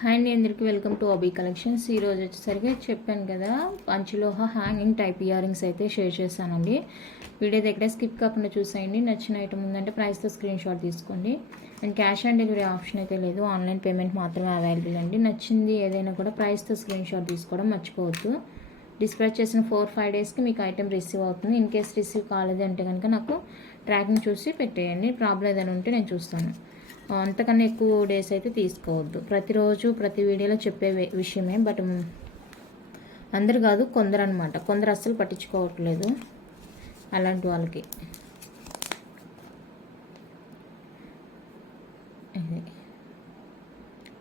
Hi అండి అందరికీ welcome to అబీ collections. ఈరోజు వచ్చేసరికి చెప్పాను కదా పంచులోహ హ్యాంగింగ్ టైప్ ఇయరింగ్స్ అయితే షేర్ చేశానండి. వీడియో దగ్గర స్కిప్ కాకుండా చూసేయండి. నచ్చిన ఐటమ్ ఉందంటే ప్రైస్తో స్క్రీన్ షాట్ తీసుకోండి. And cash on delivery option అయితే లేదు. ఆన్లైన్ పేమెంట్ మాత్రమే అవైలబుల్ అండి. నచ్చింది ఏదైనా కూడా ప్రైస్తో స్క్రీన్ షాట్ తీసుకోవడం మర్చిపోవద్దు. డిస్పాచ్ చేసిన ఫోర్ ఫైవ్ డేస్కి మీకు ఐటెం రిసీవ్ అవుతుంది. ఇన్ కేస్ రిసీవ్ కాలేదు అంటే కనుక నాకు ట్రాకింగ్ చూసి పెట్టేయండి. ప్రాబ్లం ఏదైనా ఉంటే నేను చూస్తాను. అంతకన్నా ఎక్కువ డేస్ అయితే తీసుకోవద్దు. ప్రతిరోజు ప్రతి వీడియోలో చెప్పే విషయమే. బట్ అందరు కాదు కొందరు అనమాట కొందరు అస్సలు పట్టించుకోవట్లేదు. అలాంటి వాళ్ళకి.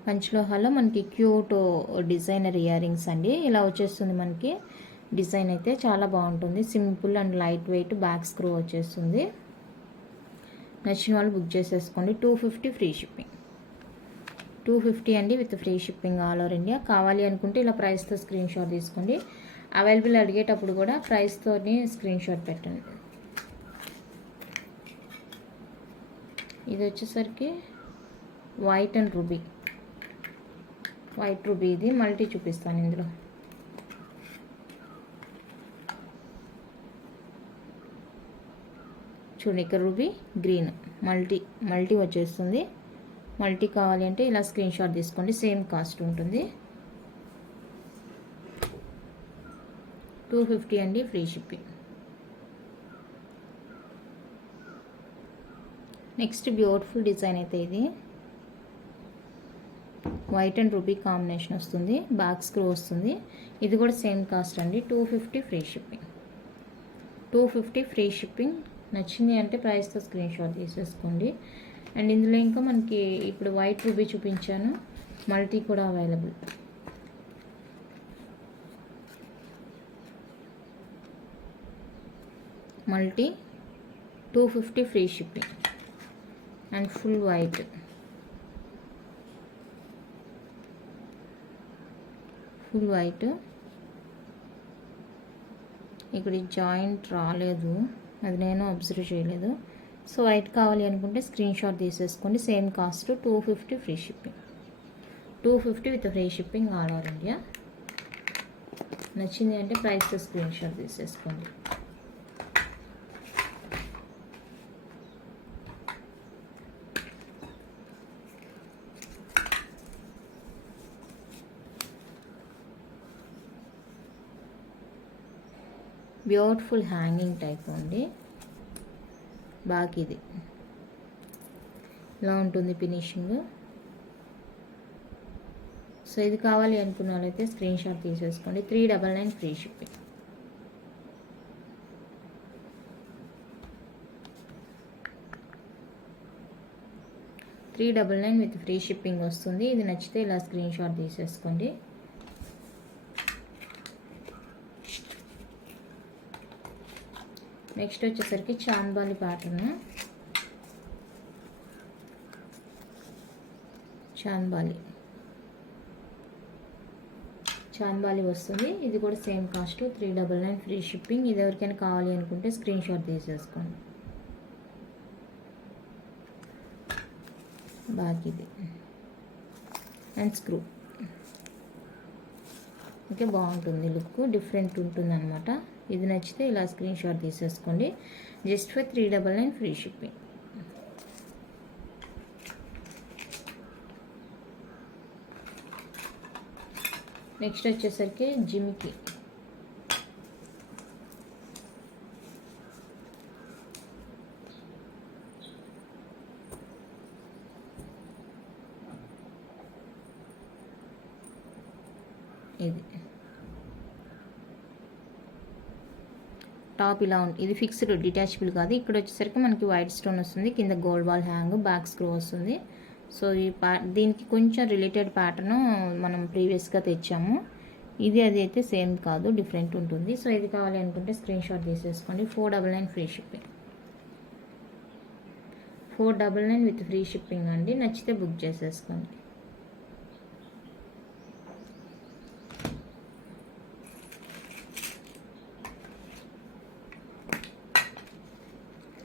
పంచలోహాలో మనకి క్యూట్ డిజైనర్ ఇయర్ రింగ్స్ అండి. ఇలా వచ్చేస్తుంది మనకి. డిజైన్ అయితే చాలా బాగుంటుంది. Simple and lightweight back screw వచ్చేస్తుంది. నచ్చిన వాళ్ళు బుక్ చేసేసుకోండి. Two fifty free shipping. Two fifty అండి with free shipping all over India. కావాలి అనుకుంటే ఇలా ప్రైస్తో స్క్రీన్ షాట్ తీసుకోండి. అవైలబుల్ అడిగేటప్పుడు కూడా ప్రైస్తోని స్క్రీన్ షాట్ పెట్టండి. ఇది వచ్చేసరికి white and ruby. White ruby ఇది. మల్టీ చూపిస్తాను ఇందులో. చూడండి ఇక్కడ రూబీ గ్రీన్. మల్టీ మల్టీ వచ్చేస్తుంది. మల్టీ కావాలి అంటే ఇలా స్క్రీన్ షాట్ తీసుకోండి సేమ్ కాస్ట్ ఉంటుంది. టూ ఫిఫ్టీ అండి free shipping. Next beautiful design అయితే ఇది. వైట్ అండ్ రూబీ కాంబినేషన్ వస్తుంది బ్యాక్ స్క్రూ వస్తుంది. ఇది కూడా సేమ్ కాస్ట్ అండి two fifty free shipping. Two fifty free shipping నచ్చింది అంటే ప్రైస్తో స్క్రీన్ షాట్ తీసేసుకోండి. అండ్ ఇందులో ఇంకా మనకి ఇప్పుడు వైట్ రూబీ చూపించాను. మల్టీ కూడా available. Multi two fifty free shipping. And full white. Full white. ఇక్కడ జాయింట్ రాలేదు. అది నేను అబ్జర్వ్ చేయలేదు. సో వైట్ కావాలి అనుకుంటే స్క్రీన్ షాట్ తీసేసుకోండి. Same cost two fifty free shipping two fifty with free shipping all over India నచ్చింది అంటే ప్రైస్ స్క్రీన్ షాట్ తీసేసుకోండి. బ్యూటిఫుల్ హ్యాంగింగ్ టైప్ అండి. బాగా ఇది ఇలా ఉంటుంది ఫినిషింగ్. సో ఇది కావాలి అనుకున్న వాళ్ళైతే స్క్రీన్ షాట్ తీసేసుకోండి. Three double nine free shipping. Three double nine with free shipping వస్తుంది. ఇది నచ్చితే ఇలా స్క్రీన్ షాట్ తీసేసుకోండి. నెక్స్ట్ వచ్చేసరికి చాంబాలి ప్యాటర్న్ చాంబాలి చాంబాలి వస్తుంది. ఇది కూడా same cost three double nine free shipping ఇది ఎవరికైనా కావాలి అనుకుంటే స్క్రీన్ షాట్ తీసేసుకోండి. బాకీది. ఇది అండ్ స్క్రూ ఓకే బాగుంటుంది లుక్. డిఫరెంట్ ఉంటుంది అనమాట ఇది నచ్చితే ఇలా స్క్రీన్ షాట్ తీసేసుకోండి. Just for three double nine free shipping next వచ్చేసరికి జిమ్కి ఇది. టాప్ ఇలా ఉంది ఇది ఫిక్స్డ్ డిటాచబుల్ కాదు. ఇక్కడ వచ్చేసరికి మనకి వైట్ స్టోన్ వస్తుంది కింద gold ball hang back screw వస్తుంది. సో ఈ ప్యా దీనికి కొంచెం రిలేటెడ్ ప్యాటర్న్ మనం ప్రీవియస్గా తెచ్చాము. ఇది అది అయితే సేమ్ కాదు డిఫరెంట్ ఉంటుంది. సో ఇది కావాలి అనుకుంటే స్క్రీన్ షాట్ తీసేసుకోండి. Four double nine free shipping. Four double nine with free shipping అండి. నచ్చితే బుక్ చేసేసుకోండి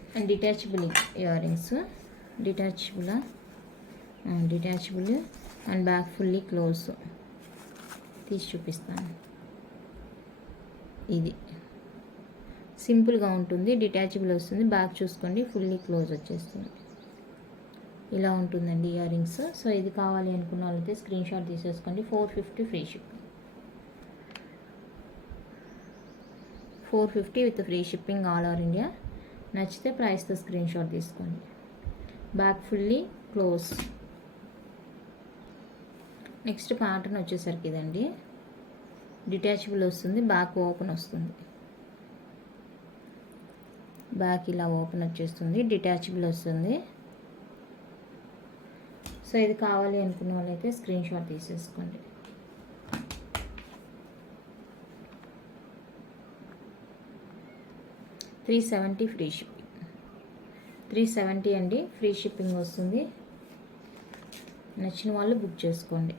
and detachable ear rings detachable detachable and back fully close తీసి చూపిస్తాను. ఇది. సింపుల్గా ఉంటుంది డిటాచబుల్ వస్తుంది. బ్యాక్ చూసుకోండి ఫుల్లీ క్లోజ్ వచ్చేస్తుంది. ఇలా ఉంటుందండి ఇయర్ రింగ్స్ సో ఇది కావాలి అనుకున్న వాళ్ళైతే స్క్రీన్ షాట్ తీసేసుకోండి. Four fifty free ship four fifty with free shipping all over India నచ్చితే ప్రైస్తో స్క్రీన్ షాట్ తీసుకోండి. Back fully close next pattern వచ్చేసరికి ఇదండి. డిటాచబుల్ వస్తుంది బ్యాక్ ఓపెన్ వస్తుంది. బ్యాక్ ఇలా ఓపెన్ వచ్చేస్తుంది డిటాచబుల్ వస్తుంది. సో ఇది కావాలి అనుకున్న వాళ్ళైతే స్క్రీన్ షాట్ తీసేసుకోండి. Three seventy free shipping three seventy అండి ఫ్రీ షిప్పింగ్ వస్తుంది. నచ్చిన వాళ్ళు బుక్ చేసుకోండి.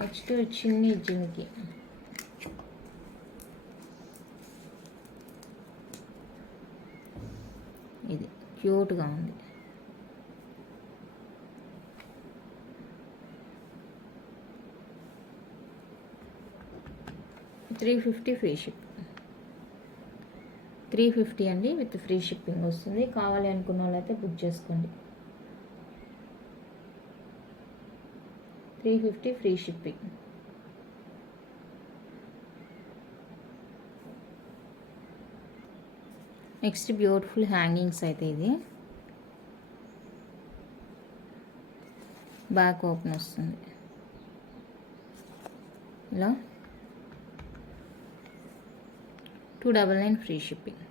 నెక్స్ట్ చిన్ని జిమ్కి. ఇది క్యూట్గా ఉంది. Three fifty free ship. Three fifty అండి విత్ ఫ్రీ షిప్పింగ్ వస్తుంది. కావాలి అనుకున్న వాళ్ళైతే బుక్ చేసుకోండి. Three fifty free shipping. Next beautiful hangings అయితే ఇది. బ్యాక్ ఓపెన్ వస్తుంది. ఇలా. Two double nine free shipping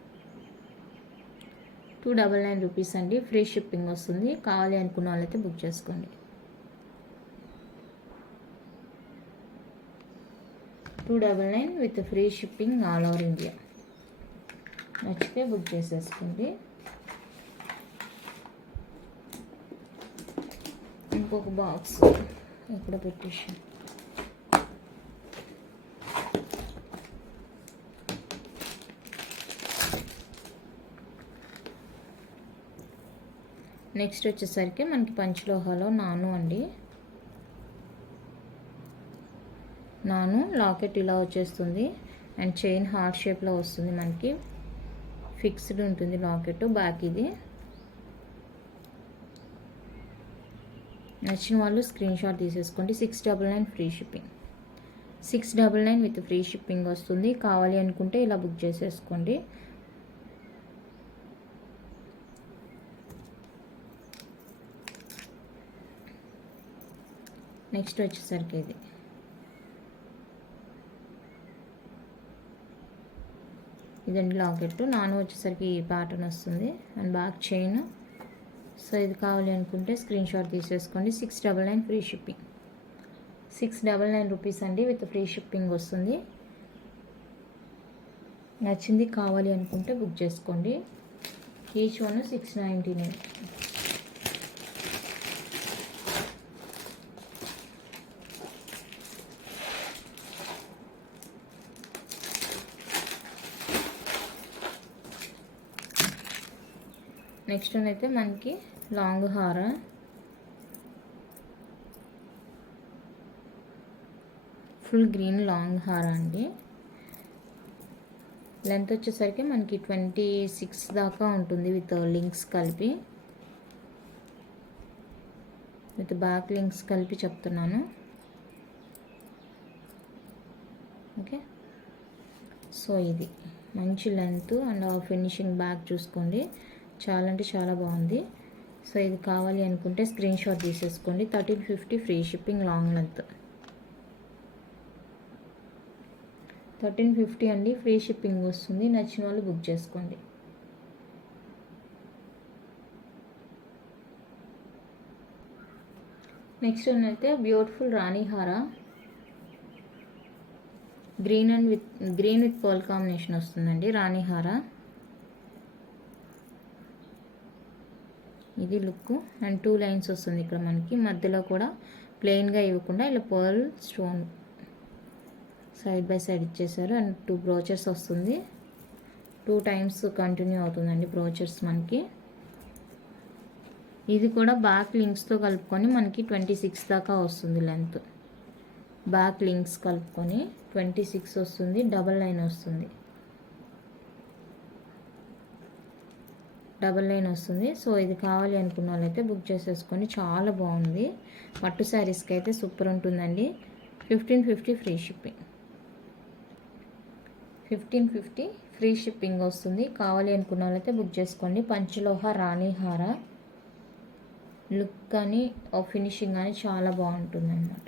two double nine rupees అండి ఫ్రీ షిప్పింగ్ వస్తుంది. కావాలి అనుకున్న వాళ్ళైతే బుక్ చేసుకోండి. Two double nine with free shipping all over India నచ్చితే బుక్ చేసేసుకోండి. ఇంకొక బాక్స్ ఇక్కడ పెట్టేసి నెక్స్ట్ వచ్చేసరికి మనకి పంచలోహాలో నాను అండి. నాను లాకెట్ ఇలా వచ్చేస్తుంది. అండ్ చైన్ హార్ట్ షేప్లో వస్తుంది మనకి. ఫిక్స్డ్ ఉంటుంది లాకెట్ బ్యాక్ ఇది. నచ్చిన వాళ్ళు స్క్రీన్ షాట్ తీసేసుకోండి. Six double nine free shipping. Six double nine with free shipping వస్తుంది. కావాలి అనుకుంటే ఇలా బుక్ చేసేసుకోండి. నెక్స్ట్ వచ్చేసరికి ఇది. ఇదండి లాకెట్. నాన్ వచ్చేసరికి ఈ ప్యాటర్న్ వస్తుంది. And back chain. సో ఇది కావాలి అనుకుంటే స్క్రీన్ షాట్ తీసేసుకోండి. Six double nine free shipping six double nine rupees అండి విత్ ఫ్రీ షిప్పింగ్ వస్తుంది. నచ్చింది కావాలి అనుకుంటే బుక్ చేసుకోండి. Each one six ninety nine next అయితే మనకి లాంగ్ హార. ఫుల్ గ్రీన్ లాంగ్ హార అండి. లెంత్ వచ్చేసరికి మనకి ట్వంటీ సిక్స్ దాకా ఉంటుంది విత్ లింక్స్ కలిపి. విత్ బ్యాక్ లింక్స్ కలిపి చెప్తున్నాను. ఓకే. సో ఇది మంచి లెంత్ అండ్ ఫినిషింగ్ బ్యాక్ చూసుకోండి. చాలా అంటే చాలా బాగుంది. సో ఇది కావాలి అనుకుంటే స్క్రీన్ షాట్ తీసేసుకోండి. Thirteen fifty free shipping long length thirteen fifty అండి ఫ్రీ షిప్పింగ్ వస్తుంది. నచ్చిన వాళ్ళు బుక్ చేసుకోండి. నెక్స్ట్ అయితే beautiful రాణిహార. Green and with green with pearl combination వస్తుందండి రాణిహార హారా ఇది లుక్ అండ్ టూ లైన్స్ వస్తుంది ఇక్కడ మనకి. మధ్యలో కూడా ప్లెయిన్గా ఇవ్వకుండా ఇలా pearl stone side by side ఇచ్చేసారు అండ్ టూ బ్రోచర్స్ వస్తుంది. టూ టైమ్స్ కంటిన్యూ అవుతుందండి బ్రోచర్స్ మనకి. ఇది కూడా బ్యాక్ లింక్స్తో కలుపుకొని మనకి ట్వంటీ సిక్స్ దాకా వస్తుంది లెంత్ బ్యాక్ లింక్స్ కలుపుకొని ట్వంటీ సిక్స్ వస్తుంది డబల్ లైన్ వస్తుంది. డబల్ లైన్ వస్తుంది. సో ఇది కావాలి అనుకున్న వాళ్ళైతే బుక్ చేసేసుకొని చాలా బాగుంది. పట్టు శారీస్కి అయితే సూపర్ ఉంటుందండి. Fifteen fifty free shipping. Fifteen fifty free shipping వస్తుంది. కావాలి అనుకున్న వాళ్ళైతే బుక్ చేసుకోండి. పంచలోహ రాణిహార లుక్ కానీ ఫినిషింగ్ కానీ చాలా బాగుంటుంది అన్నమాట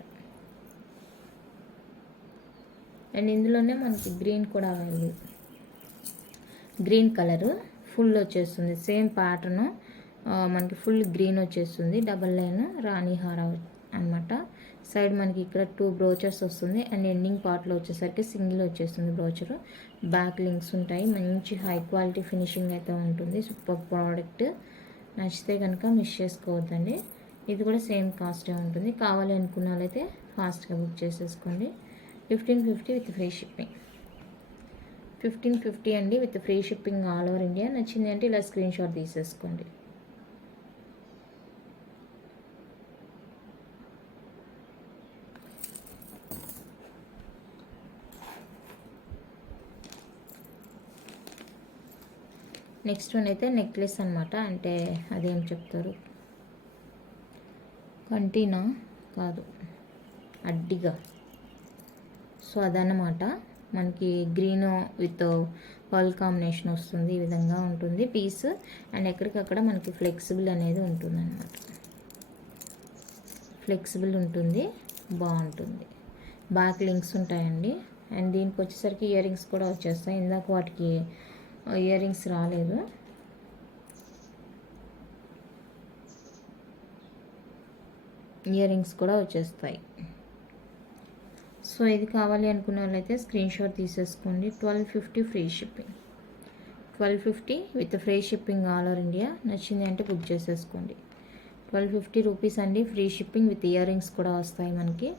అండ్ ఇందులోనే మనకి గ్రీన్ కూడా అవైలబుల్. Green colour. ఫుల్ వచ్చేస్తుంది. సేమ్ ప్యాటర్న్ మనకి ఫుల్ గ్రీన్ వచ్చేస్తుంది. డబల్ లైన్ రాణిహార అనమాట సైడ్ మనకి ఇక్కడ టూ బ్రోచర్స్ వస్తుంది. అండ్ ఎండింగ్ పార్ట్లో వచ్చేసరికి సింగిల్ వచ్చేస్తుంది బ్రోచర్. బ్యాక్ లింక్స్ ఉంటాయి. మంచి హై క్వాలిటీ ఫినిషింగ్ అయితే ఉంటుంది. Super product. నచ్చితే కనుక మిస్ చేసుకోవద్దండి. ఇది కూడా సేమ్ కాస్టే ఉంటుంది. కావాలి అనుకున్న వాళ్ళైతే ఫాస్ట్గా బుక్ చేసేసుకోండి. Fifteen fifty with free shipping. Fifteen fifty అండి with free shipping all over India నచ్చింది అంటే ఇలా స్క్రీన్ షాట్ తీసేసుకోండి. నెక్స్ట్ వన్ అయితే నెక్లెస్ అనమాట అంటే అదేం చెప్తారు? కంటీనా? కాదు. అడ్డిగా. సో అదన్నమాట. మనకి గ్రీన్ విత్ పర్ల్ కాంబినేషన్ వస్తుంది ఈ విధంగా ఉంటుంది పీస్. అండ్ ఎక్కడికక్కడ మనకి ఫ్లెక్సిబుల్ అనేది ఉంటుంది అనమాట ఫ్లెక్సిబుల్ ఉంటుంది బాగుంటుంది. బ్యాక్ లింక్స్ ఉంటాయండి. అండ్ దీనికి వచ్చేసరికి ఇయర్ రింగ్స్ కూడా వచ్చేస్తాయి. ఇందాక వాటికి ఇయర్ రింగ్స్ రాలేదు. ఇయర్ రింగ్స్ కూడా వచ్చేస్తాయి. సో ఇది కావాలి అనుకున్న వాళ్ళైతే స్క్రీన్ షాట్ తీసేసుకోండి. Twelve fifty free shipping twelve fifty with free shipping all over India నచ్చింది అంటే బుక్ చేసేసుకోండి. ట్వెల్వ్ ఫిఫ్టీ రూపీస్ అండి. Free shipping with ear rings కూడా వస్తాయి మనకి.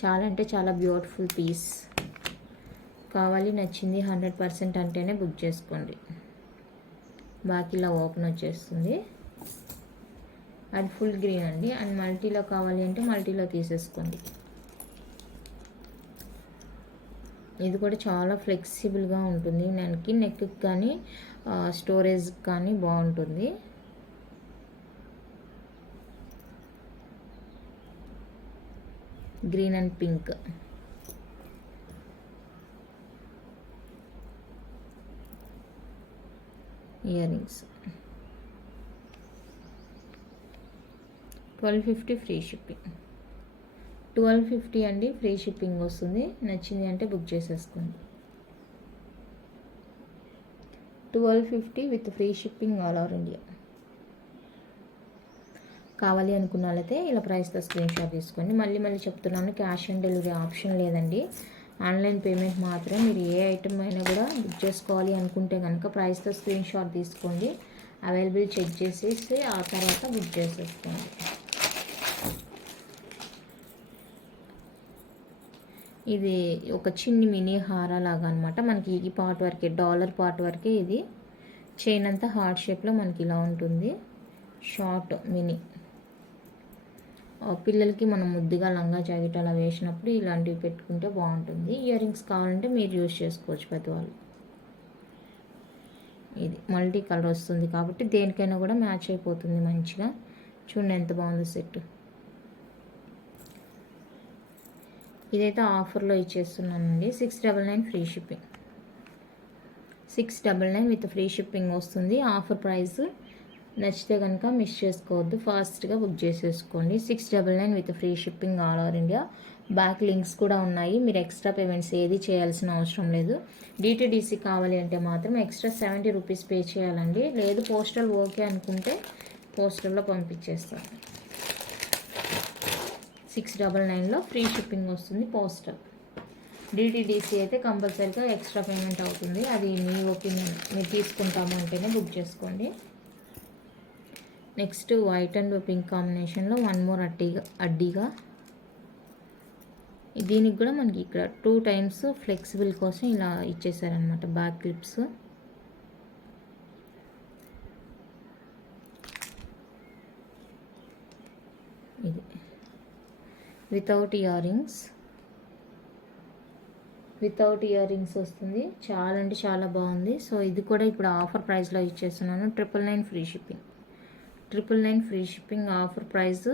చాలా అంటే చాలా బ్యూటిఫుల్ పీస్ కావాలి నచ్చింది హండ్రెడ్ పర్సెంట్ అంటేనే బుక్ చేసుకోండి. బాకీలా ఓపెన్ వచ్చేస్తుంది. అది ఫుల్ గ్రీన్ అండి. అండ్ మల్టీలో కావాలి అంటే మల్టీలో తీసేసుకోండి. ఇది కూడా చాలా ఫ్లెక్సిబుల్గా ఉంటుంది. దానికి నెక్కి కానీ స్టోరేజ్ కానీ బాగుంటుంది. Green and pink. Ear rings twelve fifty free shipping. Twelve fifty అండి ఫ్రీ షిప్పింగ్ వస్తుంది. నచ్చింది అంటే బుక్ చేసేసుకోండి. Twelve fifty with free shipping all over India. కావాలి అనుకున్న వాళ్ళైతే ఇలా ప్రైస్తో స్క్రీన్ షాట్ తీసుకోండి. మళ్ళీ మళ్ళీ చెప్తున్నాను క్యాష్ ఆన్ డెలివరీ ఆప్షన్ లేదండి. ఆన్లైన్ పేమెంట్ మాత్రం మీరు ఏ ఐటమ్ అయినా కూడా బుక్ చేసుకోవాలి అనుకుంటే కనుక ప్రైస్తో స్క్రీన్ షాట్ తీసుకోండి. అవైలబుల్ చెక్ చేసేసి ఆ తర్వాత బుక్ చేసేసుకోండి. ఇది ఒక చిన్ని మినీ హార లాగా అనమాట మనకి ఈ పార్ట్ వరకే డాలర్ పార్ట్ వరకే ఇది. చైన్ అంతా హార్ట్ షేప్లో మనకి ఇలా ఉంటుంది. Short mini. పిల్లలకి మనం ముద్దుగా లంగా జాకెట్ అలా వేసినప్పుడు ఇలాంటివి పెట్టుకుంటే బాగుంటుంది. ఇయర్ రింగ్స్ కావాలంటే మీరు యూజ్ చేసుకోవచ్చు పెద్దవాళ్ళు ఇది మల్టీ కలర్ వస్తుంది కాబట్టి దేనికైనా కూడా మ్యాచ్ అయిపోతుంది మంచిగా. చూడండి ఎంత బాగుందో సెట్. ఇదైతే ఆఫర్లో ఇచ్చేస్తున్నానండి. Six double nine free shipping. Six double nine with free shipping వస్తుంది. ఆఫర్ ప్రైస్ నచ్చితే కనుక మిస్ చేసుకోవద్దు. ఫాస్ట్గా బుక్ చేసేసుకోండి. Six double nine with free shipping all over India. Back links కూడా ఉన్నాయి. మీరు ఎక్స్ట్రా పేమెంట్స్ ఏది చేయాల్సిన అవసరం లేదు. డిటీడీసీ కావాలి అంటే మాత్రం ఎక్స్ట్రా సెవెంటీ రూపీస్ పే చేయాలండి. లేదు పోస్టల్ ఓకే అనుకుంటే పోస్టల్లో పంపించేస్తాను. సిక్స్ డబల్ నైన్లో ఫ్రీ షిప్పింగ్ వస్తుంది పోస్టల్ డిటీడీసీ అయితే కంపల్సరీగా ఎక్స్ట్రా పేమెంట్ అవుతుంది. అది మీ ఒపీనియన్. మీరు తీసుకుంటాము అంటేనే బుక్ చేసుకోండి. నెక్స్ట్ వైట్ అండ్ పింక్ కాంబినేషన్లో వన్ మోర్ అడ్డీగా అడ్డీగా. దీనికి కూడా మనకి ఇక్కడ టూ టైమ్స్ ఫ్లెక్సిబుల్ కోసం ఇలా ఇచ్చేసారనమాట బ్యాక్ క్లిప్స్ ఇది without ear rings without ear rings వస్తుంది. చాలా అంటే చాలా బాగుంది. సో ఇది కూడా ఇప్పుడు ఆఫర్ ప్రైస్లో ఇచ్చేస్తున్నాను. Triple nine free shipping triple nine free shipping offer price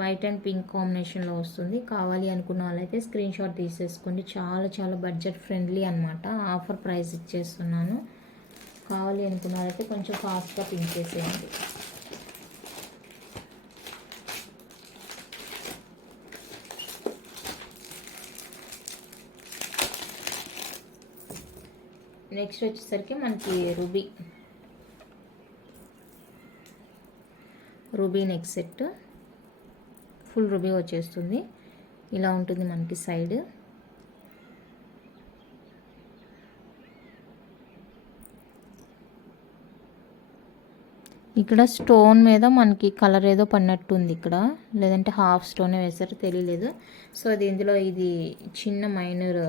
white and pink కాంబినేషన్లో వస్తుంది. కావాలి అనుకున్న వాళ్ళైతే స్క్రీన్ షాట్ తీసేసుకోండి. చాలా చాలా బడ్జెట్ ఫ్రెండ్లీ అనమాట ఆఫర్ ప్రైస్ ఇచ్చేస్తున్నాను. కావాలి అనుకున్న వాళ్ళైతే కొంచెం ఫాస్ట్గా పింక్ చేసేయండి. నెక్స్ట్ వచ్చేసరికి మనకి ruby. Ruby neck set. Full ruby వచ్చేస్తుంది. ఇలా ఉంటుంది మనకి సైడ్. ఇక్కడ స్టోన్ మీద మనకి కలర్ ఏదో పడినట్టుంది ఇక్కడ. లేదంటే హాఫ్ స్టోనే వేసారో తెలియలేదు. సో అది ఇందులో ఇది చిన్న మైనర్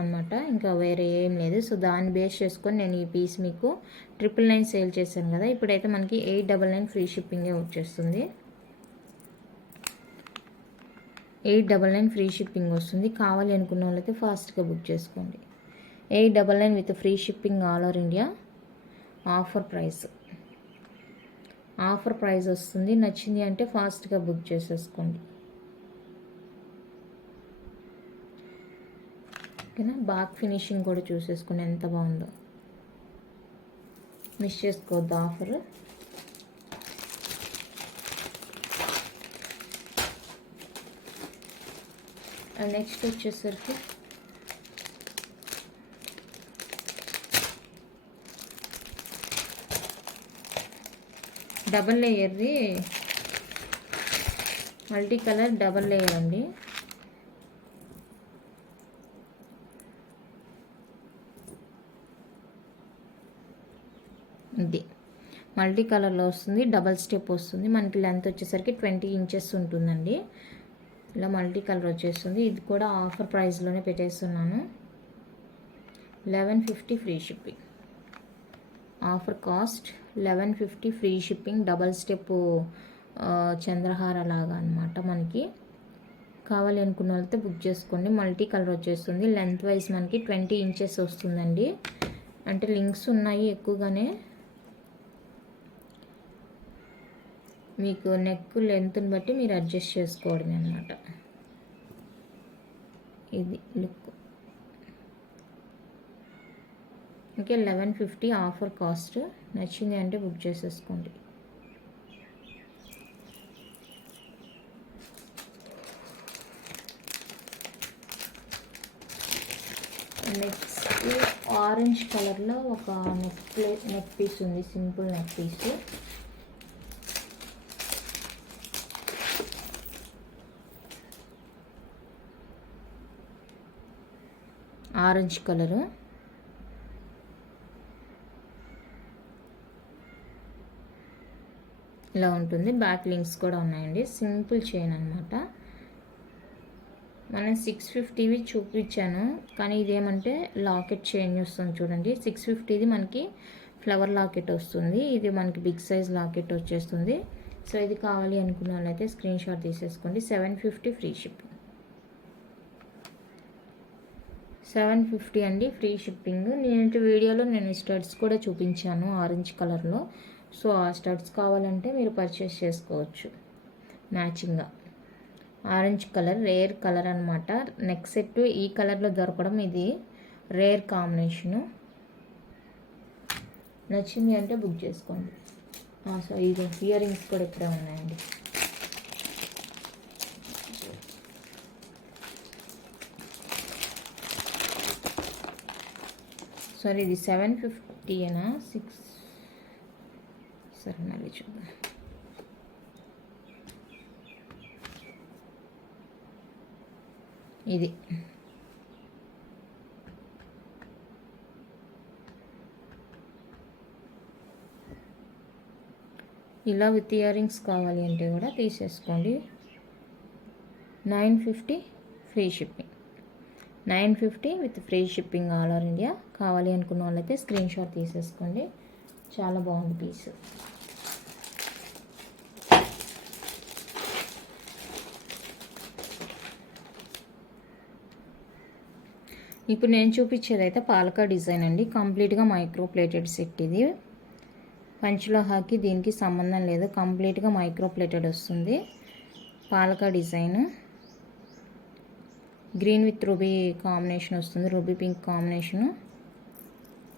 అనమాట ఇంకా వేరే ఏం లేదు. సో దాన్ని బేస్ చేసుకొని నేను ఈ పీస్ మీకు ట్రిపుల్ నైన్ సేల్ చేశాను కదా. ఇప్పుడైతే మనకి ఎయిట్ డబల్ నైన్ ఫ్రీ షిప్పింగే వచ్చేస్తుంది. Eight double nine free shipping వస్తుంది. కావాలి అనుకున్న వాళ్ళైతే ఫాస్ట్గా బుక్ చేసుకోండి. Eight double nine with free shipping all over India offer price offer price వస్తుంది. నచ్చింది అంటే ఫాస్ట్గా బుక్ చేసేసుకోండి. ఓకేనా బాక్ ఫినిషింగ్ కూడా చూసేసుకుని ఎంత బాగుందో. మిస్ చేసుకోవద్దు ఆఫర్ నెక్స్ట్ వచ్చేసరికి డబల్ లేయర్ది మల్టీ కలర్ డబల్ లేయర్ అండి ఇది మల్టీ కలర్లో వస్తుంది డబల్ స్టెప్ వస్తుంది. మనకి లెంత్ వచ్చేసరికి ట్వంటీ ఇంచెస్ ఉంటుందండి. ఇలా మల్టీ కలర్ వచ్చేస్తుంది. ఇది కూడా ఆఫర్ ప్రైస్లోనే పెట్టేస్తున్నాను. Eleven fifty free shipping. Offer cost eleven fifty free shipping double step చంద్రహార లాగా అనమాట మనకి. కావాలి అనుకున్న వాళ్ళతో బుక్ చేసుకోండి. మల్టీ కలర్ వచ్చేస్తుంది. లెంత్ వైజ్ మనకి ట్వంటీ ఇంచెస్ వస్తుందండి. అంటే లింక్స్ ఉన్నాయి ఎక్కువగానే. మీకు నెక్ లెంత్ని బట్టి మీరు అడ్జస్ట్ చేసుకోవడమే అనమాట ఇది look okay eleven fifty offer cost నచ్చింది అంటే బుక్ చేసేసుకోండి. నెక్స్ట్ ఆరెంజ్ కలర్లో ఒక నెక్ ప్లే నెక్ పీస్ ఉంది simple neck piece orange colour. ఇలా ఉంటుంది. బ్యాక్ లింక్స్ కూడా ఉన్నాయండి. సింపుల్ చైన్ అనమాట మనం సిక్స్ ఫిఫ్టీవి చూపించాను. కానీ ఇదేమంటే లాకెట్ చైన్ వస్తుంది చూడండి. సిక్స్ ఫిఫ్టీది మనకి ఫ్లవర్ లాకెట్ వస్తుంది. ఇది మనకి బిగ్ సైజ్ లాకెట్ వచ్చేస్తుంది. సో ఇది కావాలి అనుకున్న వాళ్ళైతే స్క్రీన్ షాట్ తీసేసుకోండి. Seven fifty free shipping. Seven fifty అండి ఫ్రీ షిప్పింగ్. నేను వీడియోలో నేను స్టడ్స్ కూడా చూపించాను ఆరెంజ్ కలర్లో. సో ఆ స్టడ్స్ కావాలంటే మీరు పర్చేస్ చేసుకోవచ్చు మ్యాచింగ్గా. ఆరెంజ్ కలర్ రేర్ కలర్ అనమాట నెక్ సెట్ ఈ కలర్లో దొరకడం ఇది రేర్ కాంబినేషను. నచ్చింది అంటే బుక్ చేసుకోండి. సో ఇది ఇయర్ రింగ్స్ కూడా ఇక్కడే ఉన్నాయండి. సారీ ఇది సెవెన్ ఫిఫ్టీనా సిక్స్. సరే మళ్ళీ చూద్దాం. ఇది. ఇలా విత్ ఇయరింగ్స్ కావాలి అంటే కూడా తీసేసుకోండి. Nine fifty free shipping. Nine fifty with free shipping all over India. కావాలి అనుకున్న వాళ్ళైతే స్క్రీన్ షాట్ తీసేసుకోండి. చాలా బాగుంది పీస్ ఇప్పుడు నేను చూపించేది అయితే పాలకా డిజైన్ అండి. కంప్లీట్గా మైక్రో ప్లేటెడ్ సెట్ ఇది. పంచలోహాకి దీనికి సంబంధం లేదు. కంప్లీట్గా మైక్రో ప్లేటెడ్ వస్తుంది. పాలకా design. Green with ruby combination వస్తుంది. Ruby pink combination.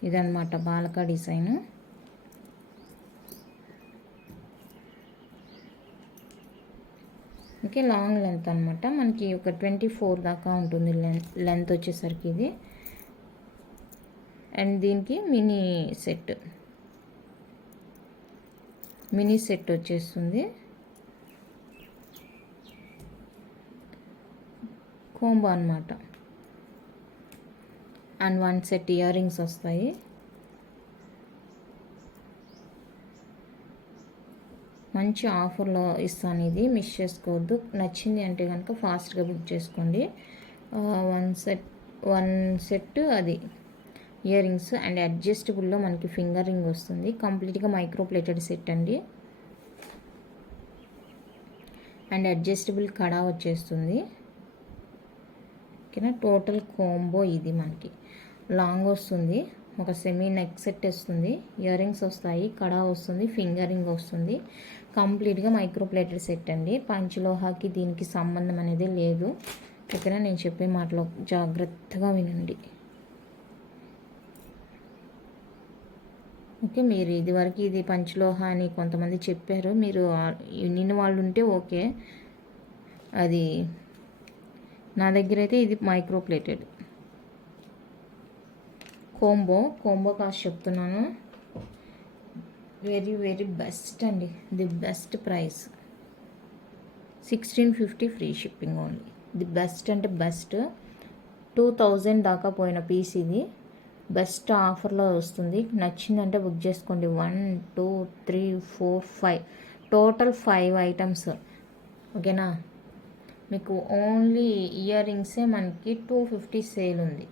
ఇదనమాట బాలక డిజైను. ఓకే లాంగ్ లెంత్ అనమాట మనకి ఒక ట్వంటీ ఫోర్ దాకా ఉంటుంది లెంత్ లెంత్ వచ్చేసరికి ఇది. అండ్ దీనికి మినీ సెట్. మినీ సెట్ వచ్చేస్తుంది. కోంబో అనమాట and one set ear rings వస్తాయి. మంచి ఆఫర్లో ఇస్తాను ఇది. మిస్ చేసుకోవద్దు. నచ్చింది అంటే కనుక ఫాస్ట్గా బుక్ చేసుకోండి. వన్ సెట్ వన్ సెట్ అది. ఇయర్ రింగ్స్ అండ్ అడ్జస్టబుల్లో మనకి ఫింగర్ రింగ్ వస్తుంది. కంప్లీట్గా మైక్రో ప్లేటెడ్ సెట్ అండి. అండ్ అడ్జస్టబుల్ కడా వచ్చేస్తుంది. ఓకేనా టోటల్ కోంబో ఇది మనకి. లాంగ్ వస్తుంది ఒక సెమీ నెక్ సెట్ వస్తుంది ఇయర్ రింగ్స్ వస్తాయి కడా వస్తుంది ఫింగరింగ్ వస్తుంది. కంప్లీట్గా మైక్రో ప్లేటెడ్ సెట్ అండి. పంచలోహాకి దీనికి సంబంధం అనేది లేదు. ఓకేనా? నేను చెప్పే మాటలో జాగ్రత్తగా వినండి. ఓకే మీరు ఇదివరకు ఇది పంచలోహ అని కొంతమంది చెప్పారు. మీరు నిన్న వాళ్ళు ఉంటే ఓకే. అది నా దగ్గర అయితే ఇది micro plated combo combo cost చెప్తున్నాను. వెరీ వెరీ బెస్ట్ అండి. The best price. Sixteen fifty free shipping only. The best అంటే బెస్ట్. టూ థౌజండ్ దాకా పోయిన పీస్ ఇది. బెస్ట్ ఆఫర్లో వస్తుంది. నచ్చిందంటే బుక్ చేసుకోండి. One two three four five. Total five items. ఓకేనా? మీకు ఓన్లీ ఇయర్ రింగ్సే మనకి టూ ఫిఫ్టీ సేల్ ఉంది.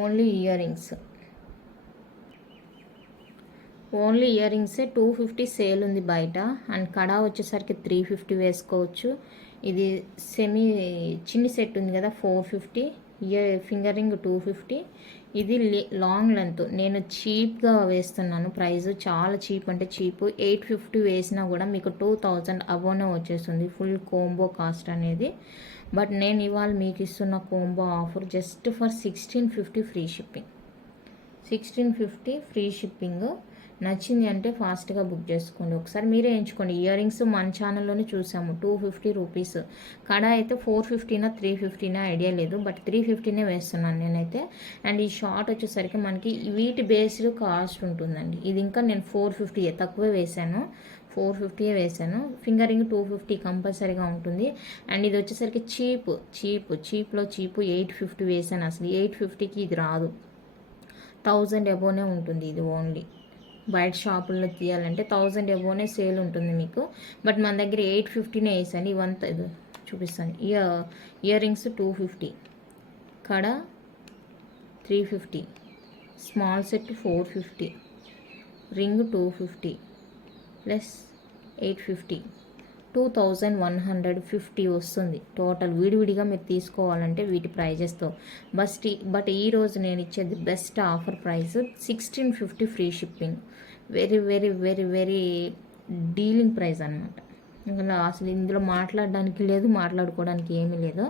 Only ear rings only ear రింగ్సే two fifty sale ఉంది బయట. అండ్ కడా వచ్చేసరికి త్రీ ఫిఫ్టీ వేసుకోవచ్చు. ఇది సెమీ చిన్ని సెట్ ఉంది కదా four fifty ear finger ring two fifty ఇది లాంగ్ లెంత్ నేను చీప్గా వేస్తున్నాను. ప్రైస్ చాలా చీప్ అంటే చీప్ ఎయిట్ ఫిఫ్టీ వేసినా కూడా మీకు టూ థౌజండ్ అబోనే వచ్చేస్తుంది. ఫుల్ కోంబో కాస్ట్ అనేది. బట్ నేను ఇవాళ మీకు ఇస్తున్న combo offer just for sixteen fifty free shipping sixteen fifty free shipping నచ్చింది అంటే ఫాస్ట్గా బుక్ చేసుకోండి. ఒకసారి మీరే ఎంచుకోండి. ఇయర్ రింగ్స్ మన ఛానల్లోనే చూసాము. Two fifty rupees. కడ అయితే ఫోర్ ఫిఫ్టీనా త్రీ ఫిఫ్టీనా ఐడియా లేదు. బట్ త్రీ ఫిఫ్టీనే వేస్తున్నాను నేనైతే. అండ్ ఈ షార్ట్ వచ్చేసరికి మనకి వీటి బేస్డ్ కాస్ట్ ఉంటుందండి. ఇది ఇంకా నేను ఫోర్ ఫిఫ్టీ తక్కువే వేశాను. ఫోర్ ఫిఫ్టీయే వేసాను ఫింగరింగ్ టూ ఫిఫ్టీ కంపల్సరీగా ఉంటుంది. అండ్ ఇది వచ్చేసరికి చీప్ చీప్ చీప్లో చీప్ ఎయిట్ ఫిఫ్టీ వేసాను. అసలు ఎయిట్ ఫిఫ్టీకి ఇది రాదు. థౌజండ్ ఎబోనే ఉంటుంది ఇది ఓన్లీ. బయట షాపుల్లో తీయాలంటే థౌజండ్ ఎబోనే సేల్ ఉంటుంది మీకు. బట్ మన దగ్గర ఎయిట్ ఫిఫ్టీనే వేసాను ఇవంతా ఇది చూపిస్తాను. Ear ear rings two fifty కడ three fifty small set four fifty ring two fifty plus eight fifty. Two thousand one hundred fifty వస్తుంది. టోటల్ విడివిడిగా మీరు తీసుకోవాలంటే వీటి ప్రైజెస్తో బస్ట్ బట్ ఈరోజు నేను ఇచ్చేది best offer price sixteen fifty free shipping. Very very very very dealing price అనమాట ఇంకా అసలు ఇందులో మాట్లాడడానికి లేదు మాట్లాడుకోవడానికి ఏమీ లేదు.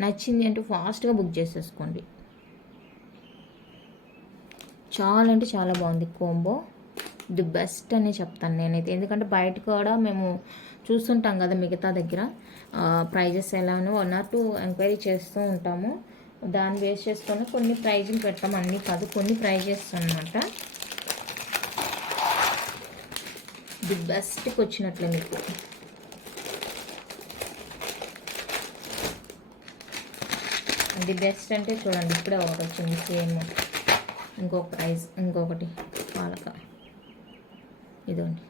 నచ్చింది అంటే ఫాస్ట్గా బుక్ చేసేసుకోండి. చాలా అంటే చాలా బాగుంది కోంబో. ది బెస్ట్ అనే చెప్తాను నేనైతే. ఎందుకంటే బయట కూడా మేము చూస్తుంటాం కదా మిగతా దగ్గర. ప్రైజెస్ ఎలానో వన్ ఆర్ టూ ఎంక్వైరీ చేస్తూ ఉంటాము. దాన్ని బేస్ చేసుకొని కొన్ని ప్రైజులు పెట్టాం అన్నీ కాదు కొన్ని ప్రైజెస్ అనమాట ది బెస్ట్కి వచ్చినట్లే మీకు. ది బెస్ట్ అంటే చూడండి ఇప్పుడే ఒకటి వచ్చింది సేమ్ ఇంకొక ప్రైజ్ ఇంకొకటి పాలక. ఇదండి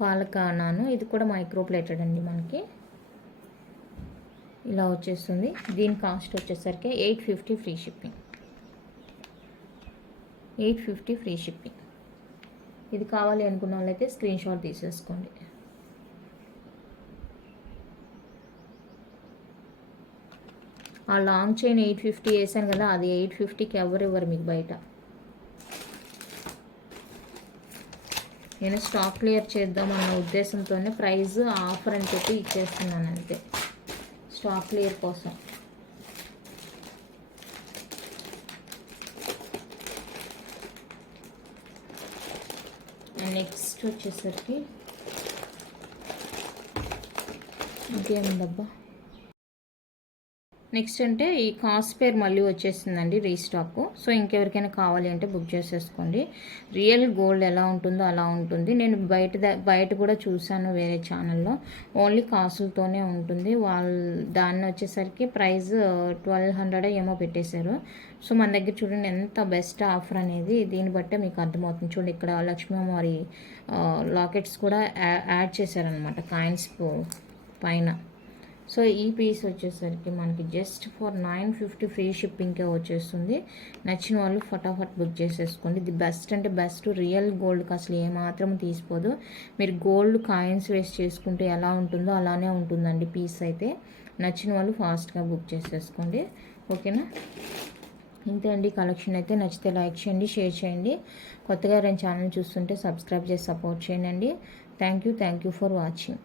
పాలకానాను. ఇది కూడా మైక్రో ప్లేటెడ్ అండి మనకి. ఇలా వచ్చేస్తుంది. దీని కాస్ట్ వచ్చేసరికి eight fifty free shipping. Eight fifty free shipping. ఇది కావాలి అనుకున్న వాళ్ళైతే స్క్రీన్ షాట్ తీసేసుకోండి. ఆ లాంగ్ చైన్ ఎయిట్ ఫిఫ్టీ వేసాను కదా అది ఎయిట్ ఫిఫ్టీకి ఎవరు ఇవ్వరు మీకు బయట. నేను స్టాక్ క్లియర్ చేద్దామన్న ఉద్దేశంతోనే ప్రైజ్ ఆఫర్ అని చెప్పి ఇచ్చేస్తున్నాను అంతే. స్టాక్ క్లియర్ కోసం. నెక్స్ట్ వచ్చేసరికి ఇంకేముందబ్బా? నెక్స్ట్ అంటే ఈ కాస్ట్ పేర్ మళ్ళీ వచ్చేసిందండి రీస్టాక్. సో ఇంకెవరికైనా కావాలి అంటే బుక్ చేసేసుకోండి. రియల్ గోల్డ్ ఎలా ఉంటుందో అలా ఉంటుంది. నేను బయట బయట కూడా చూశాను వేరే ఛానల్లో. ఓన్లీ కాసులతోనే ఉంటుంది. వాళ్ళు దాన్ని వచ్చేసరికి ప్రైస్ ట్వెల్వ్ హండ్రెడ్ ఏమో పెట్టేశారు. సో మన దగ్గర చూడండి ఎంత బెస్ట్ ఆఫర్ అనేది. దీన్ని బట్టే మీకు అర్థమవుతుంది. చూడండి ఇక్కడ లక్ష్మీ వారి లాకెట్స్ కూడా యాడ్ చేశారనమాట కాయిన్స్ పైన. సో ఈ పీస్ వచ్చేసరికి మనకి just for nine fifty free షిప్పింగ్కే వచ్చేస్తుంది. నచ్చిన వాళ్ళు ఫటాఫట్ బుక్ చేసేసుకోండి. ఇది బెస్ట్ అంటే బెస్ట్ రియల్ గోల్డ్కి అసలు ఏమాత్రం తీసిపోదు. మీరు గోల్డ్ కాయిన్స్ వేస్ట్ చేసుకుంటే ఎలా ఉంటుందో అలానే ఉంటుందండి పీస్ అయితే. నచ్చిన వాళ్ళు ఫాస్ట్గా బుక్ చేసేసుకోండి. ఓకేనా? ఇంతే అండి. కలెక్షన్ అయితే నచ్చితే లైక్ చేయండి షేర్ చేయండి. కొత్తగా రెండు ఛానల్ చూస్తుంటే సబ్స్క్రైబ్ చేసి సపోర్ట్ చేయండి. Thank you thank you for watching